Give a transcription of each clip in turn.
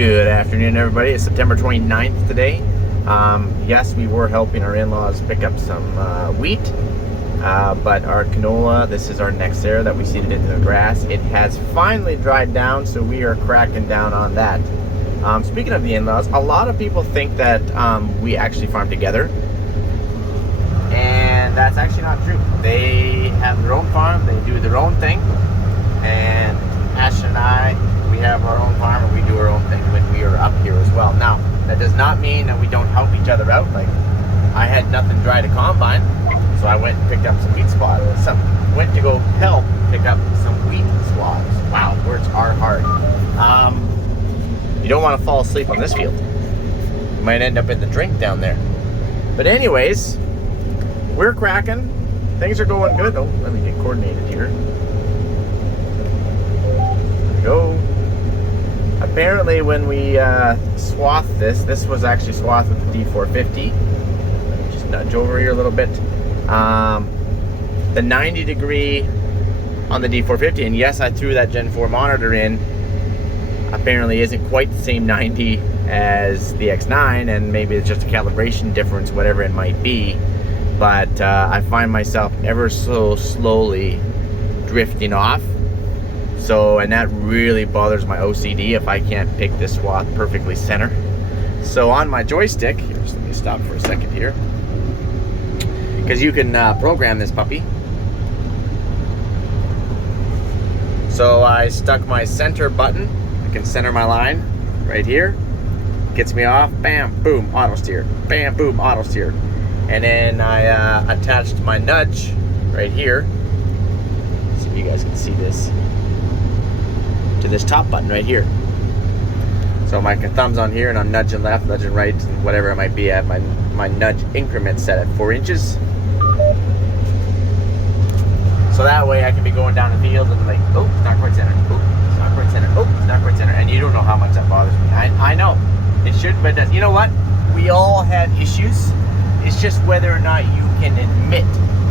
Good afternoon, everybody. It's September 29th today. Yes, we were helping our in-laws pick up some wheat, but our canola, this is our Nexara that we seeded into the grass. It has finally dried down, so we are cracking down on that. Speaking of the in-laws, a lot of people think that we actually farm together, and that's actually not true. They have their own farm, they do their own thing, and Ashtyn and I, we have our own farm and we do our own thing when we are up here as well. Now, that does not mean that we don't help each other out. Like, I had nothing dry to combine, so I went and picked up some wheat swaths. Went to go help pick up some wheat swaths. Wow, words are hard. You don't want to fall asleep on this field. You might end up in the drink down there. But anyways, we're cracking. Things are going good. Oh, let me get coordinated here. There we go. Apparently when we swathed this was actually swathed with the D450. Let me just nudge over here a little bit. The 90 degree on the D450, and yes, I threw that Gen 4 monitor in, apparently isn't quite the same 90 as the X9, and maybe it's just a calibration difference, whatever it might be. But I find myself ever so slowly drifting off. So, and that really bothers my OCD if I can't pick this swath perfectly center. So on my joystick, just let me stop for a second here, because you can program this puppy. So I stuck my center button. I can center my line right here. Gets me off, bam, boom, auto steer, bam, boom, auto steer. And then I attached my nudge right here. Let's see if you guys can see this. To this top button right here. So my thumb's on here, and I'm nudging left, nudging right, and whatever it might be. I have my nudge increment set at 4 inches. So that way I can be going down the field and like, oh, it's not quite center. Oh, it's not quite center. Oh, it's not quite center. And you don't know how much that bothers me. I know. It should, but it does. You know what? We all have issues. It's just whether or not you can admit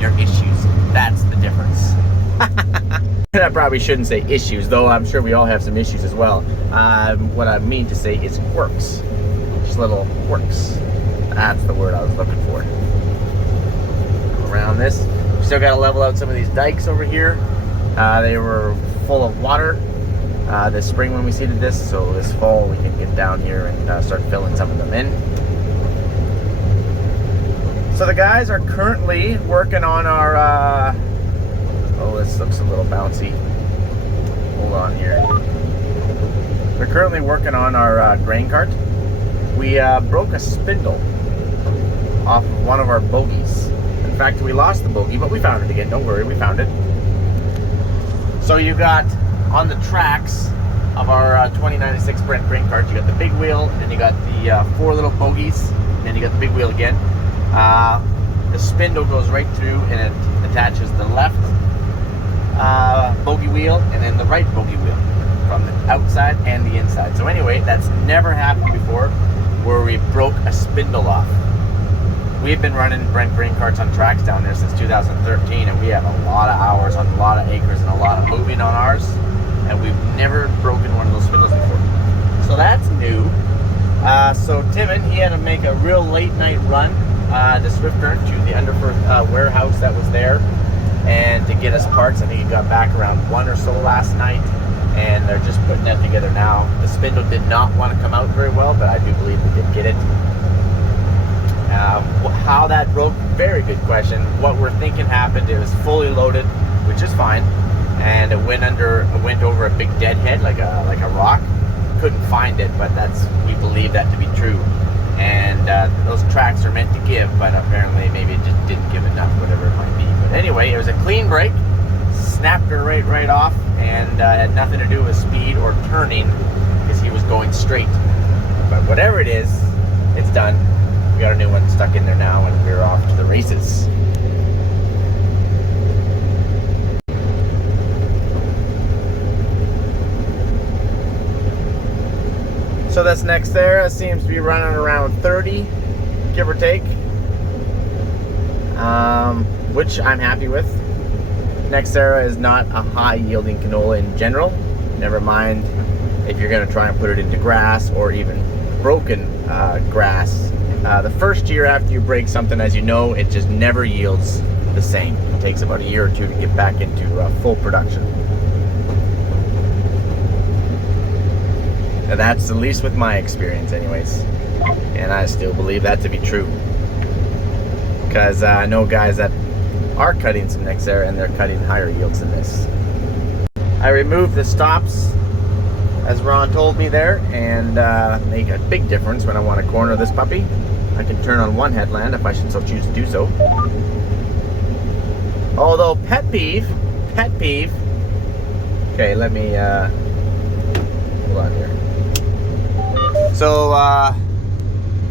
your issues. That's the difference. I probably shouldn't say issues, though I'm sure we all have some issues as well. What I mean to say is quirks. Just little quirks. That's the word I was looking for. Around this. We still got to level out some of these dikes over here. They were full of water this spring when we seeded this, so this fall we can get down here and start filling some of them in. So the guys are currently working on our oh, this looks a little bouncy. Hold on here. We're currently working on our grain cart. We broke a spindle off of one of our bogies. In fact, we lost the bogie, but we found it again. Don't worry, we found it. So you got on the tracks of our 2096 Prt grain cart, you got the big wheel, and then you got the 4 little bogies, and then you got the big wheel again. The spindle goes right through, and it attaches the left bogey wheel and then the right bogey wheel from the outside and the inside. So anyway, that's never happened before where we broke a spindle off. We've been running Prt grain carts on tracks down there since 2013, and we have a lot of hours on a lot of acres and a lot of moving on ours, and we've never broken one of those spindles before. So that's new. So Timon, he had to make a real late night run to Swiftburn to the Underfirth warehouse that was there, and to get us parts. I think he got back around 1 or so last night, and they're just putting that together now. The spindle did not want to come out very well, but I do believe we did get it. How that broke, very good question. What we're thinking happened, it was fully loaded, which is fine, and it went over a big deadhead, like a rock. Couldn't find it, but we believe that to be true. And those tracks are meant to give, but apparently maybe it just didn't give enough, whatever it might be. But anyway, it was a clean break, snapped her right off, and had nothing to do with speed or turning, because he was going straight. But whatever it is, it's done. We got a new one stuck in there now, and we're off to the races. So this Nexara seems to be running around 30, give or take, which I'm happy with. Nexara is not a high yielding canola in general, never mind if you're going to try and put it into grass or even broken grass. The first year after you break something, as you know, it just never yields the same. It takes about a year or two to get back into full production. And that's at least with my experience anyways. And I still believe that to be true. Because I know guys that are cutting some Nexara and they're cutting higher yields than this. I removed the stops, as Ron told me there, and make a big difference when I want to corner this puppy. I can turn on one headland if I should so choose to do so. Although pet peeve. Okay, let me hold on here. So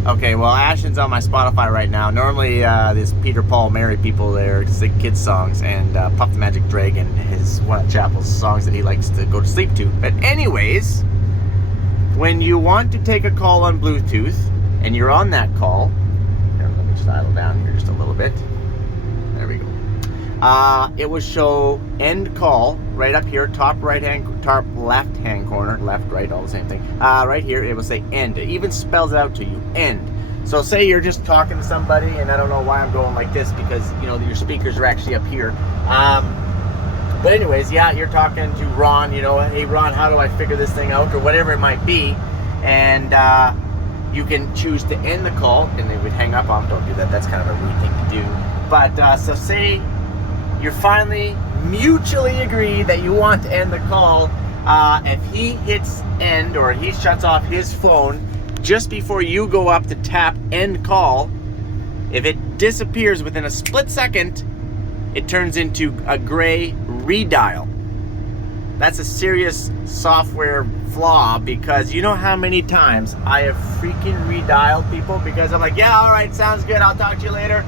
okay, well, Ashtyn's on my Spotify right now. Normally this Peter, Paul, Mary people there sing kids songs, and Puff the Magic Dragon is one of Chapel's songs that he likes to go to sleep to. But anyways, when you want to take a call on Bluetooth and you're on that call, here, let me just idle down here just a little bit. There we go. It will show end call right up here, top left hand corner, left, right, all the same thing. Right here, it will say end. It even spells it out to you, end. So say you're just talking to somebody, and I don't know why I'm going like this, because you know your speakers are actually up here. But anyways, yeah, you're talking to Ron, you know, hey Ron, how do I figure this thing out, or whatever it might be, and you can choose to end the call, and they would hang up on. Don't do that. That's kind of a rude thing to do. But so say you're finally mutually agreed that you want to end the call. If he hits end, or he shuts off his phone just before you go up to tap end call, if it disappears within a split second, it turns into a gray redial. That's a serious software flaw, because you know how many times I have freaking redialed people because I'm like, yeah, all right, sounds good, I'll talk to you later.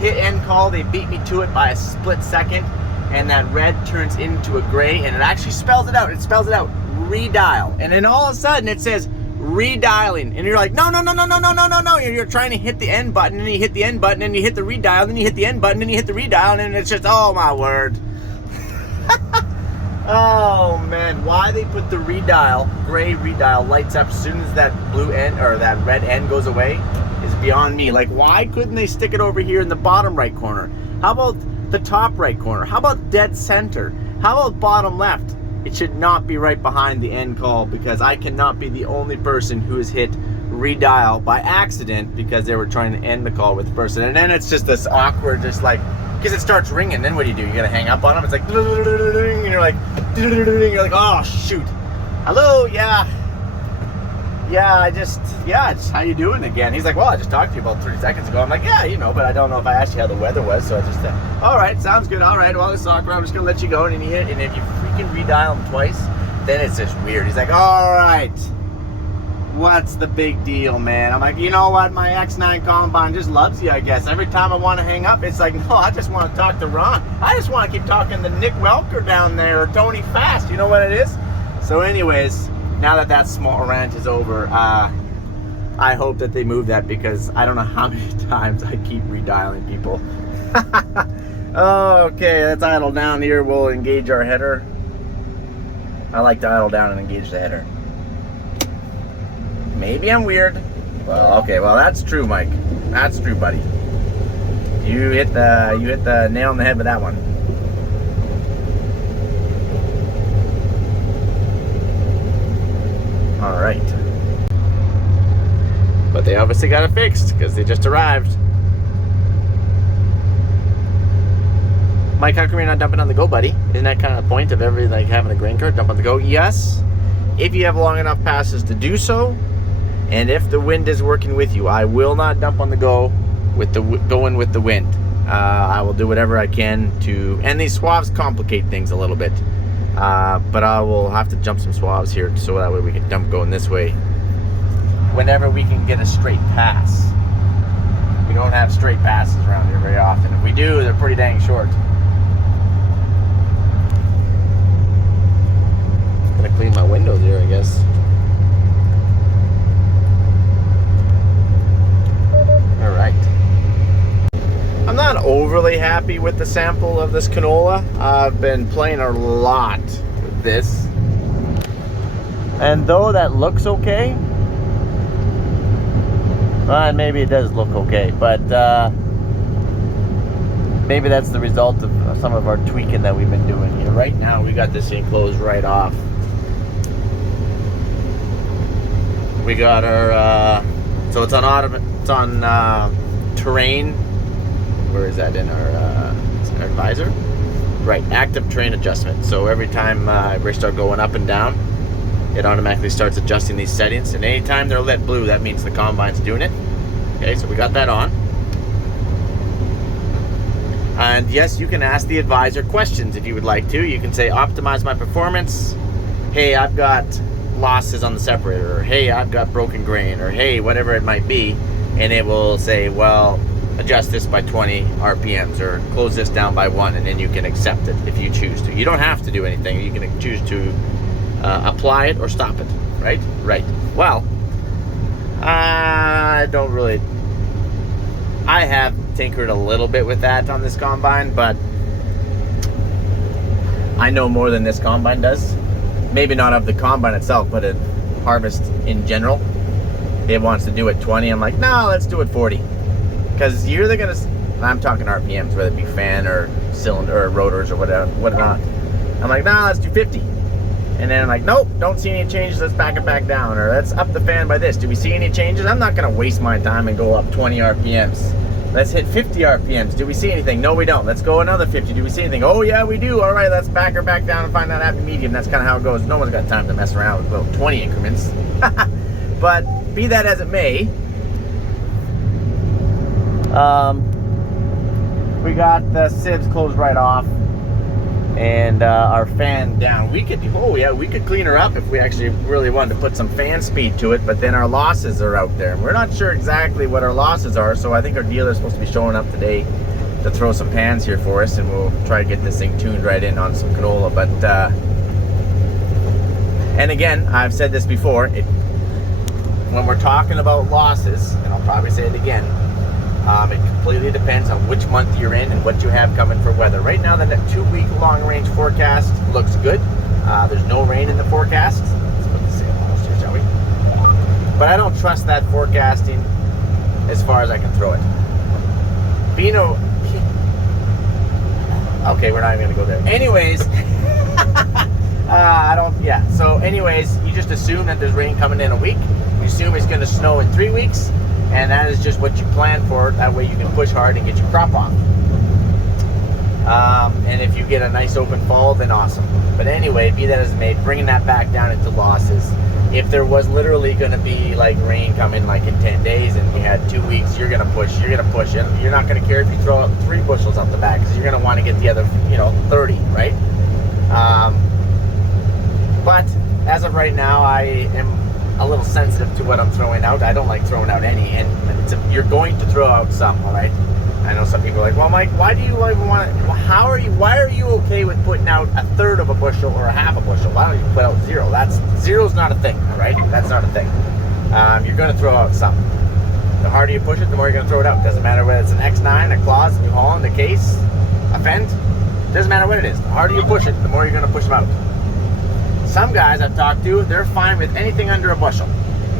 Hit end call, they beat me to it by a split second, and that red turns into a gray, and it actually spells it out. It spells it out, redial. And then all of a sudden it says redialing, and you're like, no. You're trying to hit the end button, and you hit the end button, and you hit the redial, and then you hit the end button, and you hit the redial, and it's just, oh my word. Oh man, why they put the redial, gray redial, lights up as soon as that blue end or that red end goes away is beyond me. Like, why couldn't they stick it over here in the bottom right corner? How about the top right corner? How about dead center? How about bottom left? It should not be right behind the end call, because I cannot be the only person who has hit redial by accident because they were trying to end the call with the person. And then it's just this awkward, just like, because it starts ringing, then what do? You gotta hang up on them. It's like, and you're like, oh shoot, hello, yeah, just how you doing again? He's like, well, I just talked to you about 30 seconds ago. I'm like, yeah, you know, but I don't know if I asked you how the weather was, so I just all right, sounds good, all right, well, it's awkward, I'm just gonna let you go. And if you freaking redial him twice, then it's just weird. He's like, all right, what's the big deal, man? I'm like, you know what, my X9 Combine just loves you, I guess. Every time I want to hang up, it's like, no, I just want to talk to Ron. I just want to keep talking to Nick Welker down there, or Tony Fast, you know what it is? So anyways, now that that small rant is over, I hope that they move that, because I don't know how many times I keep redialing people. Okay, let's idle down here. We'll engage our header. I like to idle down and engage the header. Maybe I'm weird. Well, okay, well, that's true, Mike. That's true, buddy. You hit the nail on the head with that one. All right. But they obviously got it fixed, because they just arrived. Mike, how come you're not dumping on the go, buddy? Isn't that kind of the point of having a grain cart? Dump on the go? Yes, if you have long enough passes to do so, and if the wind is working with you. I will not dump on the go going with the wind. I will do whatever I can to, and these swaths complicate things a little bit. But I will have to jump some swaths here, so that way we can dump going this way whenever we can get a straight pass. We don't have straight passes around here very often. If we do, they're pretty dang short. Gonna clean my windows here, I guess. All right. I'm not overly happy with the sample of this canola. I've been playing a lot with this. And though that looks okay, well, maybe it does look okay, but maybe that's the result of some of our tweaking that we've been doing here. Right now, we got this thing closed right off. We got our, so it's on terrain. Where is that in our advisor? Right, active terrain adjustment. So every time we start going up and down, it automatically starts adjusting these settings. And anytime they're lit blue, that means the combine's doing it. Okay, so we got that on. And yes, you can ask the advisor questions if you would like to. You can say, optimize my performance. Hey, I've got losses on the separator. Or hey, I've got broken grain. Or hey, whatever it might be. And it will say, well, adjust this by 20 RPMs or close this down by 1, and then you can accept it if you choose to. You don't have to do anything. You can choose to apply it or stop it, right? Right. Well, I have tinkered a little bit with that on this combine, but I know more than this combine does. Maybe not of the combine itself, but in harvest in general. It wants to do it 20. I'm like, no, let's do it 40. Because you're either gonna, I'm talking RPMs, whether it be fan or cylinder or rotors or whatnot. I'm like, nah, let's do 50. And then I'm like, nope, don't see any changes, let's back it back down. Or let's up the fan by this. Do we see any changes? I'm not gonna waste my time and go up 20 RPMs. Let's hit 50 RPMs. Do we see anything? No, we don't. Let's go another 50. Do we see anything? Oh yeah, we do. All right, let's back her back down and find that happy medium. That's kind of how it goes. No one's got time to mess around with little 20 increments. But be that as it may, we got the sieves closed right off and our fan down. We could clean her up if we actually really wanted to put some fan speed to it, but then our losses are out there and we're not sure exactly what our losses are. So I think our dealer is supposed to be showing up today to throw some pans here for us, and we'll try to get this thing tuned right in on some canola. But and again, I've said this before, when we're talking about losses, and I'll probably say it again, it completely depends on which month you're in and what you have coming for weather. Right now, the 2-week long-range forecast looks good. There's no rain in the forecast. Let's put the sail on here, shall we? But I don't trust that forecasting as far as I can throw it. Okay, we're not even going to go there. Anyways, So anyways, you just assume that there's rain coming in a week. You assume it's going to snow in 3 weeks. And that is just what you plan for. That way you can push hard and get your crop on. And if you get a nice open fall, then awesome. But anyway, be that as it may, bringing that back down into losses. If there was literally going to be like rain coming like in 10 days and you had 2 weeks, you're going to push. You're not going to care if you throw out 3 bushels off the back, because you're going to want to get the other, 30, right? But as of right now, I am a little sensitive to what I'm throwing out. I don't like throwing out any, and you're going to throw out some, all right? I know some people are like, well, Mike, why do you even want to, why are you okay with putting out 1/3 of a bushel or 1/2 a bushel? Why don't you put out 0? Zero's not a thing, all right? That's not a thing. You're going to throw out some. The harder you push it, the more you're going to throw it out. Doesn't matter whether it's an X9, a Claus, a New Holland, a Case, a Fendt. Doesn't matter what it is. The harder you push it, the more you're going to push them out. Some guys I've talked to, they're fine with anything under a bushel.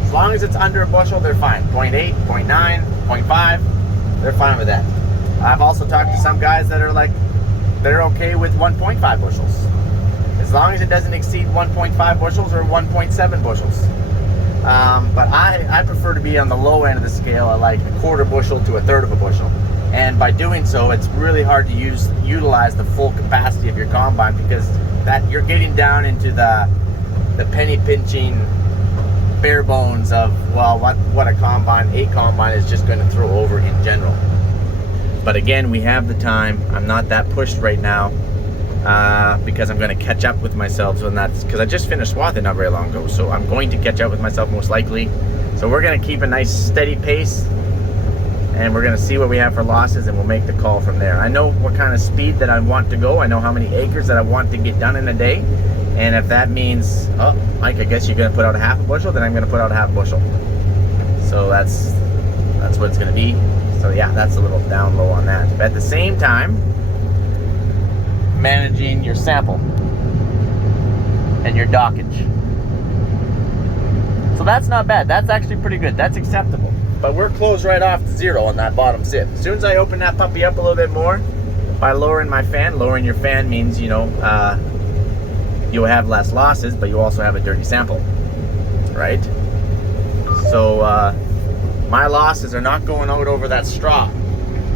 As long as it's under a bushel, they're fine. 0.8, 0.9, 0.5, they're fine with that. I've also talked to some guys that are like, they're okay with 1.5 bushels. As long as it doesn't exceed 1.5 bushels or 1.7 bushels. But I prefer to be on the low end of the scale. I like 1/4 bushel to 1/3 of a bushel. And by doing so, it's really hard to utilize the full capacity of your combine, because that you're getting down into the penny pinching bare bones of, well, what a combine is just going to throw over in general. But again, we have the time. I'm not that pushed right now because I'm going to catch up with myself. So that's because I just finished swathing not very long ago, so I'm going to catch up with myself most likely. So we're going to keep a nice steady pace, and we're going to see what we have for losses, and we'll make the call from there. I know what kind of speed that I want to go. I know how many acres that I want to get done in a day. And if that means, oh, Mike, I guess you're going to put out 1/2 a bushel, then I'm going to put out 1/2 bushel. So that's what it's going to be. So yeah, that's a little down low on that. But at the same time, managing your sample and your dockage. So that's not bad. That's actually pretty good. That's acceptable. But we're closed right off to 0 on that bottom sieve. As soon as I open that puppy up a little bit more, by lowering my fan, lowering your fan means, you know, you'll have less losses, but you also have a dirty sample, right? So my losses are not going out over that straw.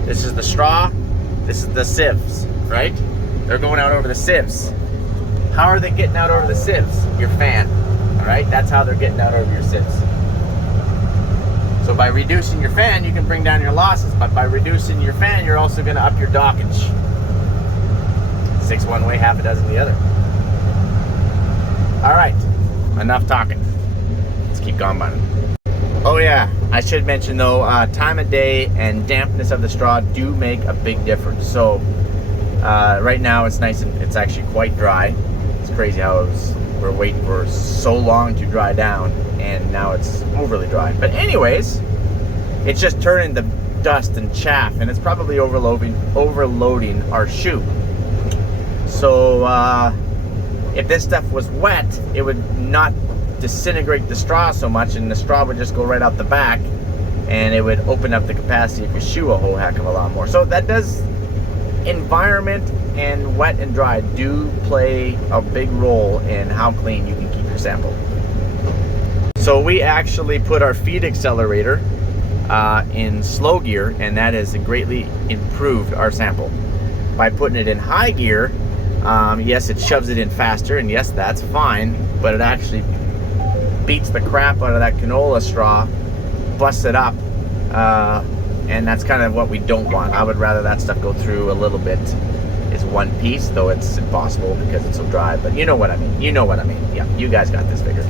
This is the straw, this is the sieves, right? They're going out over the sieves. How are they getting out over the sieves? Your fan, all right? That's how they're getting out over your sieves. So by reducing your fan, you can bring down your losses, but by reducing your fan, you're also gonna up your dockage. 6 one way, half a dozen the other. All right, enough talking. Let's keep going, buddy. Oh yeah, I should mention though, time of day and dampness of the straw do make a big difference. So right now it's nice and it's actually quite dry. It's crazy how we're waiting for so long to dry down and now it's overly dry. But anyways, it's just turning the dust and chaff and it's probably overloading our chute. So if this stuff was wet, it would not disintegrate the straw so much and the straw would just go right out the back and it would open up the capacity of your shoe a whole heck of a lot more. So that does, environment and wet and dry do play a big role in how clean you can keep your sample. So we actually put our feed accelerator in slow gear and that has greatly improved our sample. By putting it in high gear, yes, it shoves it in faster and yes, that's fine, but it actually beats the crap out of that canola straw, busts it up, and that's kind of what we don't want. I would rather that stuff go through a little bit is one piece, though it's impossible because it's so dry, but you know what I mean. You know what I mean. Yeah, you guys got this figured.